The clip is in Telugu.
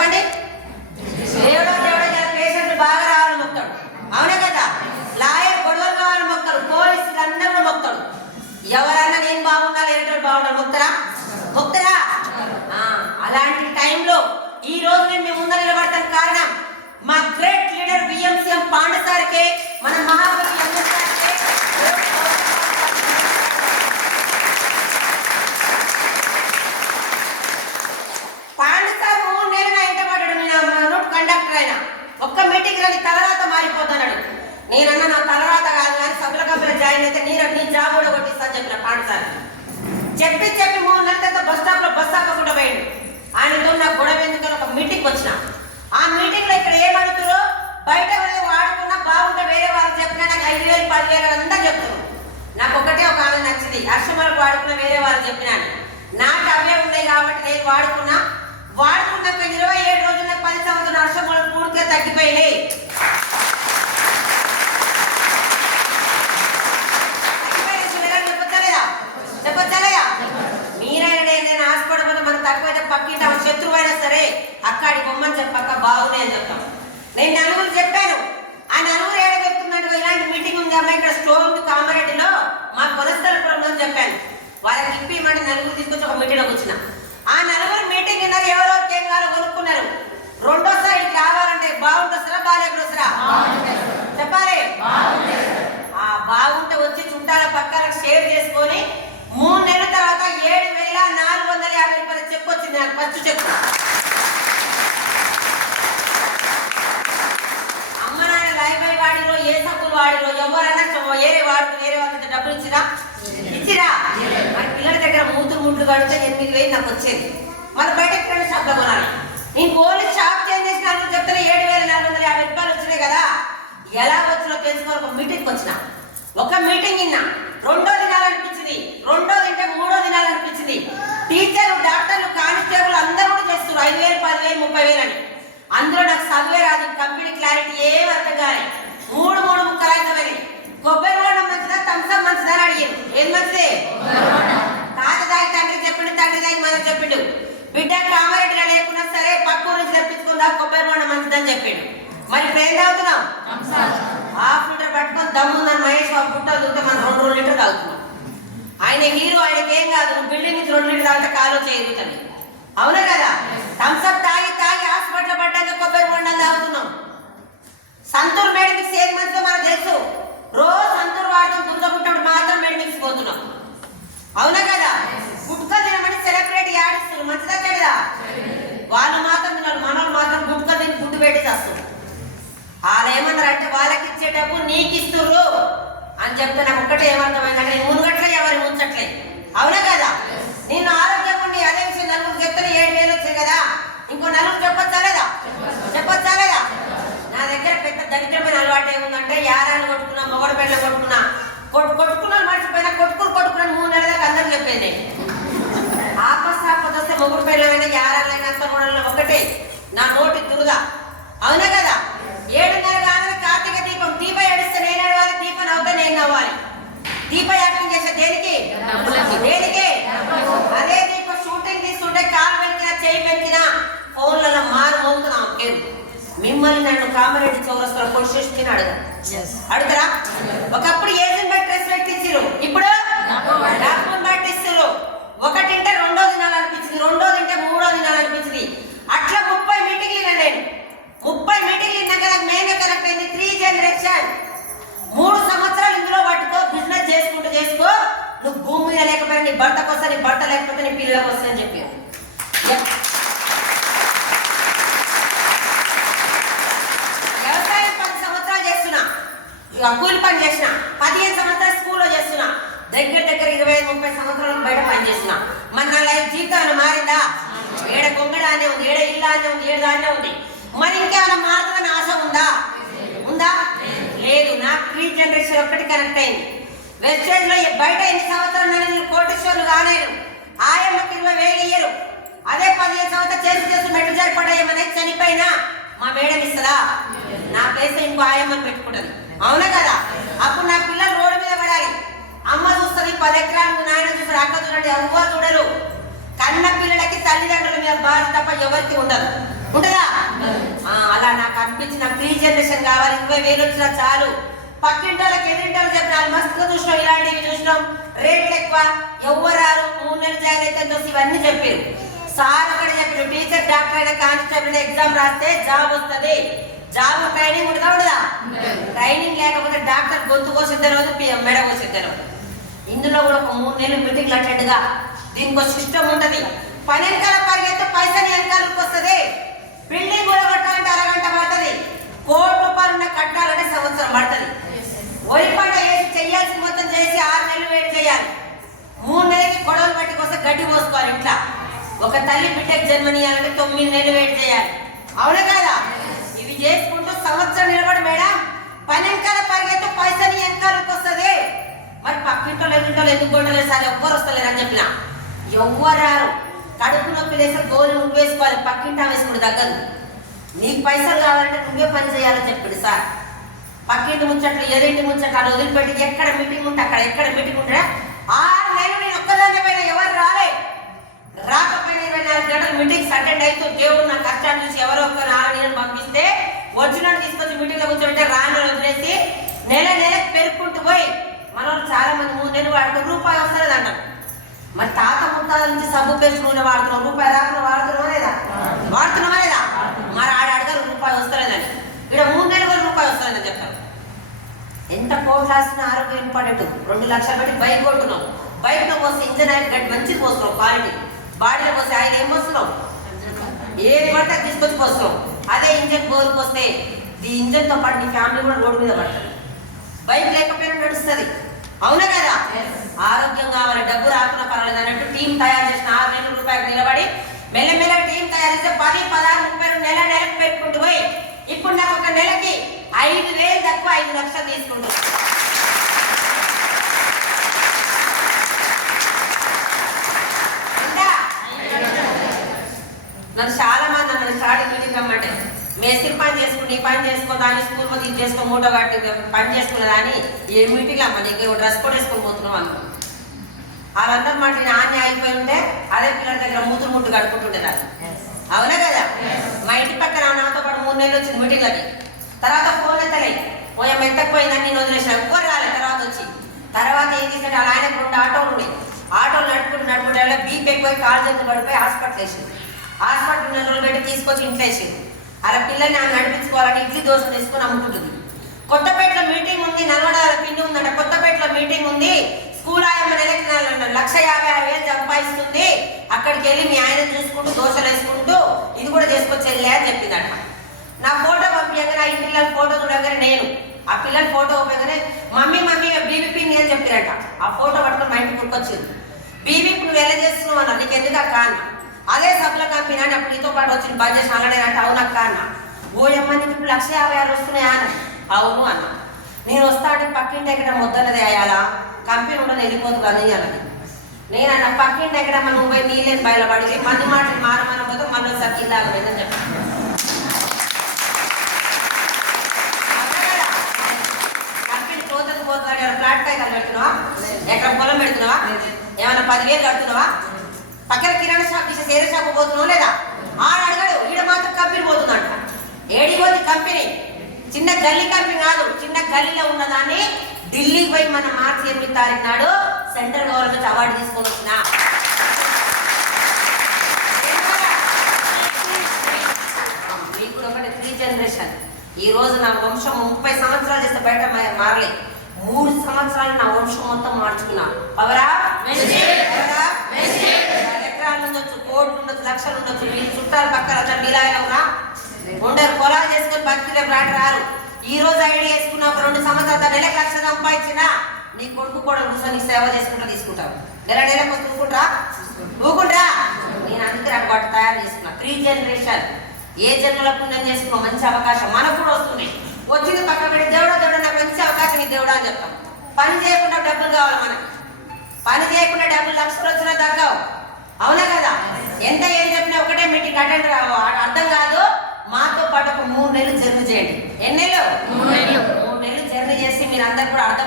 చెప్పండి. దేవుడో పేషెంట్లు బాగా రావాలని మొక్తాడు, అవునా కదా? లాయర్ గొడవలు కావాలని మొక్తాడు, పోలీసులు అందరూ మొక్తాడు. ఎవరన్నా నేను బాగుండాలి, ఎదుటి బాగుండాలి మొక్తారా? మొక్తారా? అలాంటి టైంలో ఈ రోజు నేను మీ ముందు నిలబడతాను కారణం మా గ్రేట్ లీడర్ బిఎంసీఎం పాండసారికే, మన మహాబలి అందరికీ. పాండసార్ 3 నెలలు నా ఇంట పడ్డాడు. రూట్ కండక్టర్ అయినా ఒక్క మీటింగ్ రాని తర్వాత మారిపోతున్నాడు. నేనన్నా నా తర్వాత కాదు కానీ సభల కప్పుల జాయిన్ అయితే నీ జాబ్ కూడా కొట్టిస్తాను చెప్పిన పాండసార్. చెప్పి 3 నెలల తర్వాత బస్ స్టాప్ లో బస్ ఆపకుండా పోయాడు. ఆయనతో నాకు గొడవ ఎందుకని ఒక మీటింగ్ వచ్చిన. ఆ మీటింగ్ లో ఇక్కడ ఏమడుగుతారో బయట వాడుకున్నా బాగుంటే వేరే వాళ్ళు చెప్పినా నాకు 5,000 10,000 అందరూ చెప్తారు. నాకు ఒకటే ఒక ఆమె నచ్చింది, హర్షమలకు వాడుకున్న వేరే వాళ్ళు చెప్పినాను. నాకు అవే ఉన్నాయి కాబట్టి నేను వాడుకున్నాక 27 రోజుల్లో 10 సంవత్సరాలు హర్షమలకు పూర్తిగా తగ్గిపోయినాయి. చెప్పలేదా? మీరైనా నేను హాస్పిటల్ పోతే మనకు తక్కువైతే పక్కింటి శత్రువు అయినా సరే అక్కడికి బొమ్మని చెప్పక్క బాగున్నాయి అని చెప్తాం. నేను నలుగురు చెప్పాను. ఆ నలుగురు ఏడ చెప్తున్నట్టు ఇలాంటి మీటింగ్ ఉంది అమ్మాయి, ఇక్కడ స్టోర్ ఉంది కామారెడ్డిలో, మా కొలెస్ట్రాల్ ఉందని చెప్పాను. వాళ్ళకి ఇప్పిమంటే నలుగురు తీసుకొచ్చి ఒక మీటింగ్లోకి వచ్చిన. ఆ నలుగురు మీటింగ్ ఉన్నారు, ఎవరెవరికి ఏం కావాలో కొనుక్కున్నారు. రెండోసారి ఇక్కడికి రావాలంటే బాగుంటొస్తారా బాగాలేకొస్తారా చెప్పాలి. బాగుంటే వచ్చి చుట్టాల పక్కలకు షేర్ చేసుకొని 3 నెలల తర్వాత 7,450 రూపాయలు చెక్ వచ్చింది. నాకు ఫస్ట్ చెక్. అమ్మ నాన్న లైఫ్ వాడిలో ఏ సబ్బులు వాడిలో ఎవరన్నా వేరే వాళ్ళకి డబ్బులు ఇచ్చిరా? మరి పిల్లల దగ్గర మూతులు కడితే 8,000 నాకు వచ్చేది. మరి బయటకు రెండు షాప్లో కొనాలి. నేను ఓన్లీ షాప్ చేంజ్ చేసిన చెప్తే 7,450 రూపాయలు వచ్చినాయి కదా. ఎలా వచ్చినో తెలుసుకోవాలి. ఒక మీటింగ్కి వచ్చిన. ఒక మీటింగ్ విన్నా, 2వ దినాలనిపించింది, 2వ తింటే 3వ దినాలనిపించింది. టీచర్లు, డాక్టర్లు, కానిస్టేబుల్ అందరూ కూడా చేస్తున్నారు 5,000 10,000 30,000 అని. అందులో నాకు చదివే రాదు, కంపెనీ క్లారిటీ ఏం అర్థం కాలే. 3 ముక్కలు అర్థమైనవి. కొబ్బరి బోండం మంచిదా థమ్సప్ మంచిదా అని అడిగారు. ఏం మంచిదే? తాత దాగి తండ్రి చెప్పిండు, తండ్రి దాగి మనం చెప్పిండు. బిడ్డ కామారెడ్డిలో లేకున్నా సరే పక్కూరు నుంచి తెప్పించుకుందా కొబ్బరి బోండం మంచిదని చెప్పిండు. మరి ఇప్పుడు ఏం తాగుతున్నాం? ½ లీటర్ పట్టుకొని దమ్ముందని మహేష్ బాబు పుట్టలు దుంటే మనం 2 లీటర్ తాగుతున్నాం. ఆయన హీరో, ఆయనకి ఏం కాదు. నువ్వు బిల్డింగ్ నుంచి 2 లీటర్ తాగితే కాలో చేయరుగుతుంది, అవునా కదా? థమ్సప్ తాగి హాస్పిటల్ పడ్డాక కొబ్బరి బొండం తాగుతున్నాం. సంతూర్ మెడిమిక్స్ ఏది మంచిదో మనకు తెలుసు. రోజు సంతూర్ వాడతాం, దుర్గపుట్టప్పుడు మాత్రం మెడిమిక్స్ పోతున్నాం, అవునా కదా? గుట్కా తినమని సెలబ్రిటీ ఆడిస్తున్నారు, మంచిదా చెడదా? వాళ్ళు మాత్రం తిన్నారు, మనోళ్ళు మాత్రం గుట్కా తిని గుడ్డు పెట్టి చేస్తారు. వాళ్ళు ఏమన్నారంటే వాళ్ళకి ఇచ్చేటప్పుడు నీకు ఇస్తుర్రు అని చెప్తే నాకు ఒక్కటే ఏమర్థమైందంటే నేను మునుగట్లే ఎవరు ముంచట్లే, అవునా కదా? నేను ఆరోగ్యంగా ఉండి అదే విషయం నలుగురు చెప్తే 7,000 వచ్చాయి కదా, ఇంకో నలుగురు చెప్పొచ్చా లేదా? నా దగ్గర పెద్ద దరిద్రమైన అలవాటు ఏముందంటే యారాన్ని కొట్టుకున్నా, మొగడు పెళ్ళ కొట్టుకున్నాను మర్చిపోయినా కొట్టుకుని 3 నెలల దాకా అందరూ చెప్పేది. ఆపస్ వస్తే మొగుడు పెళ్ళమైనా యారాలైనా అంత మూడల్లో ఒకటే నా నోటి దురద, అవునా కదా? 7:30 కాగానే కార్తీక దీప ఏడిస్తే నేను అడవాలి, దీప నవ్వుతా నేను నవ్వాలి. దీప యాక్టింగ్ చేసే దేనికి? అదే దీప షూటింగ్ తీస్తుంటే కాలు వెనికినా చెయ్యి వెనికినా ఫోన్లలో మారు మోగుతున్నాం. మిమ్మల్ని నన్ను కామారెడ్డి చౌరస్తాలో పొడి చేసి అడుగుతారా? ఒకప్పుడు ఏజెంట్ బట్టి డ్రెస్ పెట్టించారు, ఇప్పుడు డాక్యుమెంట్ పట్టిస్తారు. ఒకటింటే 2వ దినాలు అనిపించింది, 2వ తింటే 3వ దినాలు అనిపించింది. అట్లా 30 మీటింగ్లు విన్నా నేను. 30 మీటింగ్లు విన్నాక నాకు మెయిన్ కరెక్ట్ అయింది 3 జనరేషన్. 3 సంవత్సరాలు ఇందులో పట్టుకో, బిజినెస్ చేసుకో. నువ్వు భూమి మీద లేకపోయినా నీ భర్త కోసం, నీ భర్త లేకపోతే నీ పిల్లల కోసం అని చెప్పి వ్యవసాయం 10 సంవత్సరాలు చేస్తున్నా, కూలి పని చేసిన. 15 సంవత్సరాలు స్కూల్లో చేస్తున్నా. దగ్గర 25-30 సంవత్సరాలకు బయట పని చేస్తున్నా. మన నా లైఫ్ జీవితం మారిందా? ఏడ కొంగడానే ఉంది, ఏడ ఇల్లానే ఉంది, ఏడ దాన్నే ఉంది. మరి ఇంకేమైనా మారుతుందని ఆశ ఉందా? లేదు. నాకు 3 జనరేషన్ ఒక్కటి కనెక్ట్ అయింది. వెస్టేజ్ లో బయట ఎన్ని సంవత్సరాలు నేను కోటేశ్వర్లు కాలేరు, ఆయమ్మకి 20,000 ఇయ్యరు. అదే 15 సంవత్సరాలు చేసి మెట్టు జరిపడేయమని చనిపోయినా మా మేడం ఇస్తుందా? నా ప్లేస్ ఇంకో ఆయమ్మని పెట్టుకుంటుంది, అవునా కదా? అప్పుడు నా పిల్లలు రోడ్డు మీద పడాలి. అమ్మ చూస్తుంది 10 ఎకరాలు, నాయన చూస్తారు, అక్క చూడండి, అవ్వ చూడరు. కన్న పిల్లలకి తల్లిదండ్రుల మీద బాధ తప్ప ఎవరికి ఉండదు. ఉంటుందా? అలా నాకు అనిపించిన ఫ్రీ జనరేషన్ కావాలి. 20,000 వచ్చినా చాలు. పక్కింటోళ్ళకి ఎదిరింటోళ్ళు చెప్పిన మస్తుగా చూసినాం, ఇలాంటివి చూసినాం, రేట్లు ఎక్కువ, ఎవ్వరారు 3 నెలలు జాయిన్ అయితే ఇవన్నీ చెప్పారు. సార్ అక్కడ చెప్పారు టీచర్ డాక్టర్ అయినా కానిస్టేబుల్ ఎగ్జామ్ రాస్తే జాబ్ వస్తుంది. జాబ్ ట్రైనింగ్ ఉండదా? ట్రైనింగ్ లేకపోతే డాక్టర్ గొంతు కోసిద్ద రోజు మెడ కోసిద్ద రోజు. ఇందులో కూడా ఒక 3 నెలలు మీటింగ్లు అటెండ్గా దీనికి ఒక సిస్టమ్ ఉంటుంది. పని వెనకాల పరిగెత్తే పైసలు వెనకాలకు వస్తుంది. బిల్డింగ్ కూడా కట్టాలంటే అరగంట పడుతుంది. ₹1,00,00,000 కట్టాలంటే సంవత్సరం పడుతుంది. వరి పంట వేసి చెయ్యాల్సి మొత్తం చేసి 6 నెలలు వెయిట్ చేయాలి. 3 నెలలకి గొడవలు పట్టుకొస్తే గడ్డి పోసుకోవాలి ఇంట్లో. ఒక తల్లి బిడ్డకు జన్మనియాలంటే 9 నెలలు వెయిట్ చేయాలి. అవునా కదా? ఇవి చేసుకుంటూ సంవత్సరం నిలబడి మేడం పని వెనకాల పరిగెత్తే పైసలు వెనకాలకు వస్తుంది. మరి పక్కింటోళ్ళు ఎదుటింటోళ్ళు ఎందుకు గొడవలేదు సార్ ఎవ్వరు వస్తలేరు అని చెప్పిన. ఎవ్వరారు. కడుపు నొప్పి వేసే గోలు నువ్వు వేసుకోవాలి, పక్కింటా వేసుకుని తగ్గదు. నీకు పైసలు కావాలంటే నువ్వే పని చేయాలని చెప్పాడు సార్. పక్కింటి ముచ్చట్లు ఎదురింటి ముచ్చట్లు అని వదిలిపెట్టి ఎక్కడ మీటింగ్ ఉంటే అక్కడ ఎక్కడ మీటింగ్ ఉంటే 6 నెలలు నేను ఒక్కదాన్ని పైన ఎవరు రాకపోయినా 24 గంటలు మీటింగ్స్ అటెండ్ అవుతూ దేవుడు నా కష్టాన్ని చూసి ఎవరో ఒక్క 4 నెలలు పంపిస్తే వచ్చినట్టు తీసుకొచ్చి మీటింగ్లో కూర్చోబెట్టే రాను వదిలేసి నెలకు పెరుక్కుంటూ పోయి మనం చాలా మంది 3 నెలలు వాడుకో రూపాయి వస్తుంది అంటారు. మరి తాత ముత్తాల నుంచి సబ్బు పేస్ట్ నూనె వాడుతున్నాం, రూపాయి రాకుండా వాడుతున్నావా లేదా? మరి ఆడ అడగలు రూపాయి వస్తలేదని. ఇక్కడ 3 నెలలు రూపాయి వస్తలేదని చెప్తారు. ఎంత కోట్లు రాసిన ఆరోగ్యం ఇంపార్టెంట్. 2 లక్షలు పెట్టి బైక్ కొంటున్నాం. బైక్లో పోస్తే ఇంజన్ ఆయిల్ గడ్డి మంచిది పోస్తున్నాం, క్వాలిటీ. బాడీలో పోస్తే ఆయిల్ ఏం పోస్తున్నాం? ఏది పడితే తీసుకొచ్చి పోస్తున్నాం. అదే ఇంజన్ బోర్కి వస్తే ఈ ఇంజన్తో పాటు నీ ఫ్యామిలీ కూడా రోడ్డు మీద పడుతుంది. బైక్ లేకపోయినా నడుస్తుంది. అవునా కదా? ఆరోగ్యం కావాలి, డబ్బు రాకుండా పర్వాలేదు అన్నట్టు టీం తయారు చేసిన 6 నెలల రూపాయలు నిలబడి మెల్లమెల్ల టీం తయారు చేస్తే 10, 16, 32 నెలకు పెట్టుకుంటూ పోయి ఇప్పుడు నాకు ఒక నెలకి 5,000 తక్కువ 5 లక్షలు తీసుకుంటున్నాను. నన్ను చాలా మంది నన్ను స్టార్టింగ్ మీటింగ్ రమ్మంటే మేస్త్రి పని చేసుకుని ఈ పని చేసుకో, దాన్ని స్కూల్ పోతే ఇది చేసుకో, మూట కట్టి పని చేసుకున్నదాన్ని ఏ మీటింగ్ అమ్మ నీకు డ్రెస్ కూడా వేసుకొని పోతున్నాం అన్నాం. వాళ్ళందరూ మాట నేను ఆన్ని ఆగిపోయి ఉంటే అదే పిల్లల దగ్గర ముట్టు కడుక్కుంటుండే దాన్ని. అవునా కదా? మా ఇంటి పక్కన నాతో పాటు 3 నెలలు వచ్చింది మీటింగ్లకి. తర్వాత ఫోన్ ఎత్తలే, పోయాం ఎత్తకపోయిందని నేను వదిలేసిన, ఎవ్వరు రాలేదు. తర్వాత ఏం చేసినట్టు అలా ఆయన 2 ఆటోలు ఉన్నాయి. ఆటోలు నడుపుకుంటే బీపీ ఎక్కువ కాలు చేతులు పడిపోయి హాస్పిటల్ వేసింది. హాస్పిటల్ ఉన్న రోజులు పెట్టి తీసుకొచ్చి ఇంట్లో వేసింది. అలా పిల్లల్ని ఆమె నడిపించుకోవాలని ఇడ్లీ దోశ తీసుకొని అమ్ముకుంటుంది. కొత్తపేటలో మీటింగ్ ఉంది, నల్గొండ పిండి ఉందంట. కొత్తపేటలో మీటింగ్ ఉంది, స్కూల్ ఆయమ్మ నెలకి 1,56,000 సంపాదిస్తుంది. అక్కడికి వెళ్ళి మీ ఆయన చూసుకుంటూ దోశలు వేసుకుంటూ ఇది కూడా చేసుకొచ్చి వెళ్ళే అని చెప్పిందట. నా ఫోటో పంపించగానే ఆ ఇంటి పిల్లల ఫోటో చూడగానే నేను ఆ పిల్లల ఫోటో పంపగానే మమ్మీ బీబీ పిండి అని చెప్పారట. ఆ ఫోటో పట్టుకొని మా ఇంటికి గుర్తొచ్చింది. బీబీ నువ్వు ఎలా చేస్తున్నావు అన్న, నీకు ఎందుకు అక్క అన్న. అదే సభల కంపెనీ అని అప్పుడు నీతో పాటు వచ్చింది బంద్ చేసిన అలానే అంటే అవునక్క అన్న. ఓయమ్మ నీకు ఇప్పుడు 1,56,000 వస్తున్నాయా అన్న. అవును అన్న. నేను వస్తా అంటే పక్కింటి ఎక్కడ ముద్దన్నది అయ్యాలా కంపెనీ ఉండదు వెళ్ళిపోతుంది అని అన్నది. నేను అన్న పక్కింటి ఎక్కడ మనం పోయి నీళ్ళని బయలుపడి మంది మాటలు మారమని పోతే మనలో సర్కిల్లాగా లేదని చెప్పాను. కంపెనీ పోతాడు ఫ్లాట్ కాయలు పెడుతున్నావా, ఎక్కడ పొలం పెడుతున్నావా, ఏమైనా 10,000 కడుతున్నావా, పక్కన కిరాణా షాప్ తీసి సేరే షాప్ పోతున్నావు లేదా? ఆడ అడగడు, ఈడ మాత్రం కంపెనీ పోతుందంట. ఏడిపోతుంది కంపెనీ? చిన్న గల్లీ కంపెనీ కాదు, చిన్న గల్లీలో ఉన్నదాన్ని ఢిల్లీకి పోయి మన మార్చి 8వ తారీఖు నాడు సెంట్రల్ గవర్నమెంట్ అవార్డు తీసుకొని వచ్చిన. మీకు కూడా ఒకటి ఫ్రీ జనరేషన్. ఈ రోజు నా వంశం 30 సంవత్సరాలు చేస్తే బయట మారలే. 3 సంవత్సరాలు నా వంశం మొత్తం మార్చుకున్నా. పవరా ఎకరాలు ఉండొచ్చు, కోట్లు ఉండొచ్చు, లక్షలు ఉండొచ్చు. మీ చుట్టాలు పక్కన మీలాగా ఉండరు. పొలాలు చేసుకొని బతికితే బ్రాండ్ రారు. ఈ రోజు ఐడియా వేసుకున్న ఒక 2 సంవత్సరాల నెలకు 1,00,000 సంపాదించినా నీ కొడుకు కూడా కూర్చొని సేవ చేసుకుంటా తీసుకుంటావు. నెలకు వస్తే ఊకుంటా. నేను అందుకే నాకు తయారు చేసుకున్నా. Free generation. ఏ జన్మలో పుణ్యం చేసుకున్నా మంచి అవకాశం మనకు కూడా వస్తుంది. వచ్చింది పక్క పెట్టి దేవుడా నాకు మంచి అవకాశం ఈ దేవుడా అని చెప్తాం. పని చేయకుండా డబ్బులు కావాలి మనకి. పని చేయకుండా డబ్బులు 1,00,000 వచ్చినా తగ్గవు. అవునా కదా? ఎంత ఏం చెప్పినా ఒకటే మీటింగ్ అటెండ్ అర్థం కాదు. మాతో పాటు ఒక 3 నెలలు జర్నీ చేయండి. ఎన్ని నెలలు? 3 నెలలు జర్నీ చేసి మీరు అందరు కూడా అర్థం